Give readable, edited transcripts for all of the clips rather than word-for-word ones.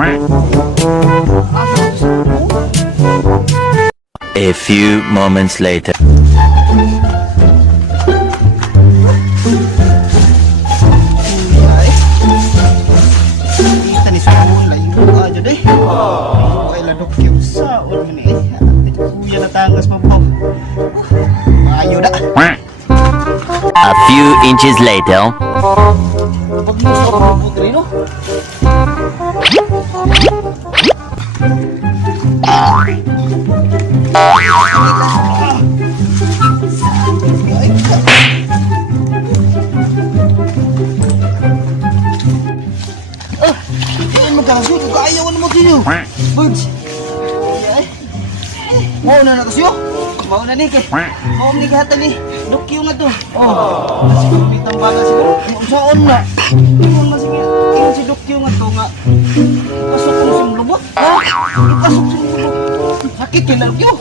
A few moments later. Kita ni semua layu aja deh. Ay ladok yung sa or man eh. Kuya na tangas mabaw. Ayo dah. A few inches later. Bagus ako putri no. Jangan magkalasyo, kaya ko naman kayo. Birds. Mau na nakasyo? Mau na ni kay. Mau ni kahatan ni. Dukyo na to. Oh. Siguro may tambalan siguro. Saan na? Tingnan mo sige. Tingnan si Dukyo nga to nga. Pasok ko sa lubot. Ha? Pasok sa lubot. Sakit kay Dukyo.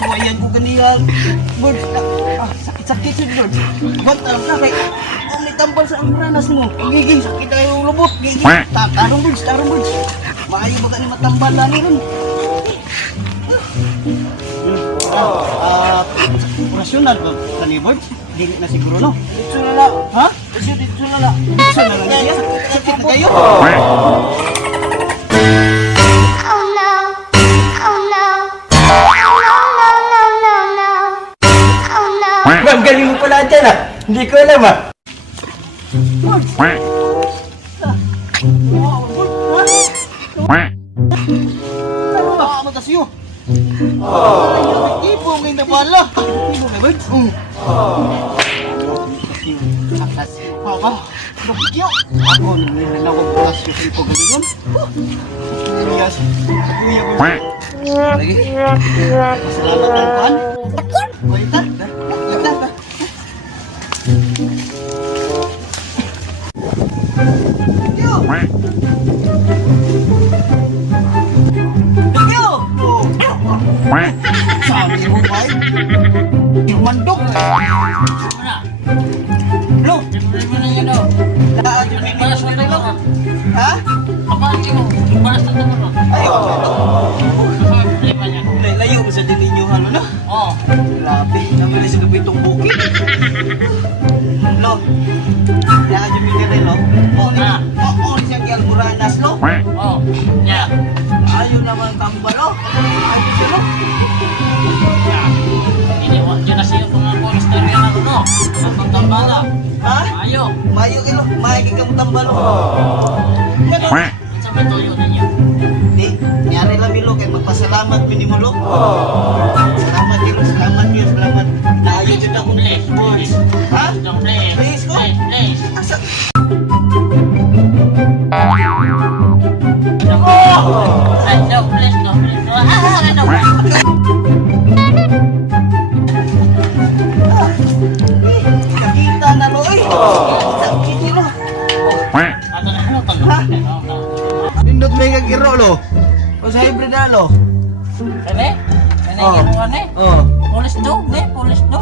Suwayan ko ganyan. Birds. Sakit-sakit si Birds. Bantal ka kay. Kung may tambal sa ambranas mo. Giging sakit tayo yung lubot. Giging. Tarong Birds. Maayo ba ka ni matambal lang rin? Rasyonal ba kani Birds? Dili na siguro no? Dito na la. Ha? Dito na la. Dito na lang niya. Sakit na kayo. Ma'am, galing mo pala dyan ah. Hindi ko alam ah. Ano tas yun? Ipo may nabala. Ipo may Birds? Papa, bakyo. Ako nanawag ko tas yung ipo ganyan. Yes. Kuya Birds. Lagi. Salamat ang pan. Kuya ta. Sabi mo ba? Yung mandok. Lo. Lahat yung may malas na tayo. Ha? Ayaw. Layo mo sa dili nyo halo na? Oo. Labi. Nanggali sa gabi itong bukid. Lo. Lahat yung may gari lo. Oo. Siya kiyang buranas lo. Oo. Yeah. Ayaw naman tambal lo. Ayaw siya lo. Diyan na siya kung ako istorya na ako, no? Ang tambala. Ha? Ayo. Mayo kilo. Mayo ka mo tambal lo. Ano? Sa may tuyo ninyo. Di, nyari lang milo kay magpasalamat minimo lo. Salamat kilo, salamat. Naayo jud ako ni Birds. Ha? Don't play. Please ko? Please. Asa? Don't please. Nakita na lo eh. Sakit kilo. Nindot may kagiro lo. O sa hybrid na lo. Kani? Kani yung ano eh? Oh. Police do? Police do?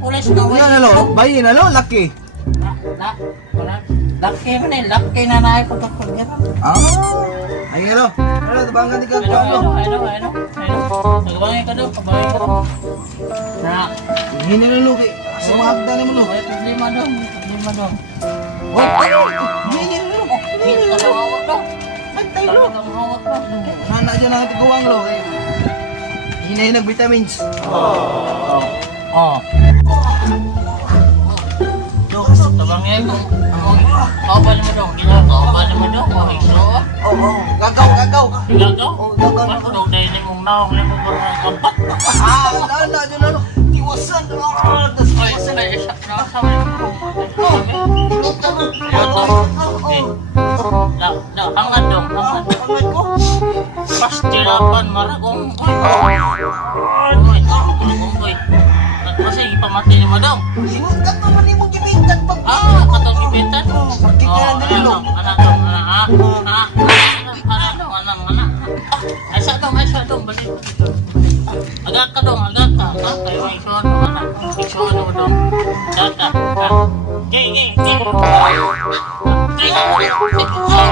Police do? Ano na lo? Bayi na lo, laki. Laki man eh. Laki na na ay pagkakagyan. Ay lo. Ano, tabangan di ka Ano? Nagabangin ka doon. Na. Hini na lo kay. Asa mahagda na mo lo. May problema doon. Wait, hini na lo. Hindi ka daw hawak daw. Pantay lo. Talagang hawak daw. Nana dyan ang tiguang lo. Hinahin ng vitamins. Tabangin ko. Kaubali mo daw. Kaubali mo daw. Iso. Oo. Gagaw. Gagaw? Gagaw. Ba't daw dahil ni mong naong ni mong kampat? Nana dyan na lo. Iwasan. Tas iwasan. Ay, isa na sa mga hangad dong. Hangad ko. Pastirapan maragong. Kasi ipamatay niyo mo daw. Iwasan ka man mo gibintan pag. Katong ipitan? Sakit ka na dali lo. Anak. Ay, sa dong. Balik. Agak ka. Kayo may iso ano, anak. Iso ano dong. Data. Gay.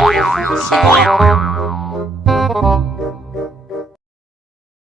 Sige.